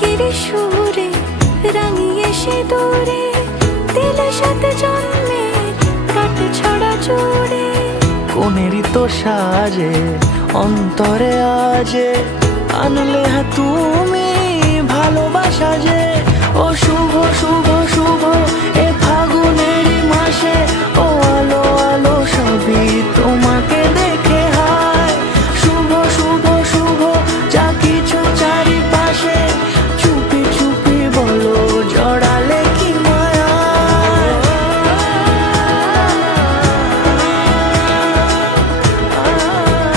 গায়ের সুরে, রাঙিয়ে সে দূরে দিলে সাথে জন্মে ছড়া জোরে। কোনেরই তো সাজে, অন্তরে আজে, আনলে হ্যাঁ তুমি ভালোবাসা যে।